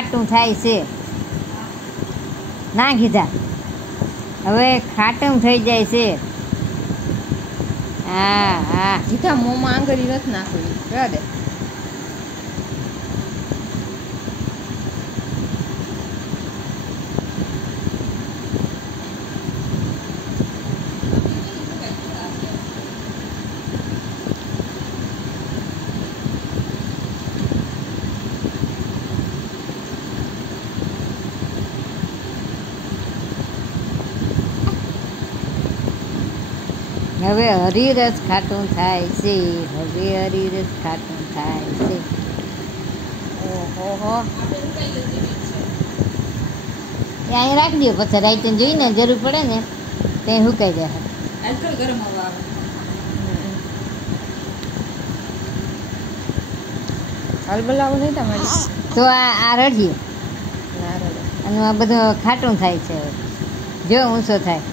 ખાટું થાય છે. ના કીધા હવે ખાટું થઈ જાય છે. હા હા જીધા મોંમાં આંગળી નથી નાખવી. રહેવા દે. હવે હરિરસ ખાટું થાય છે. હવે હરિરસ ખાટું થાય છે. ઓહો એ અહીં રાખજો પછી રાઈતે જોઈને જરૂર પડે ને તે સુકાઈ જાય. આજકાલ ગરમ હવા આવે. હલબલાવું નહીં તમારી. તો આ રડ્યું ના રડે. અને આ બધું ખાટું થાય છે. હવે જો ઊંચો થાય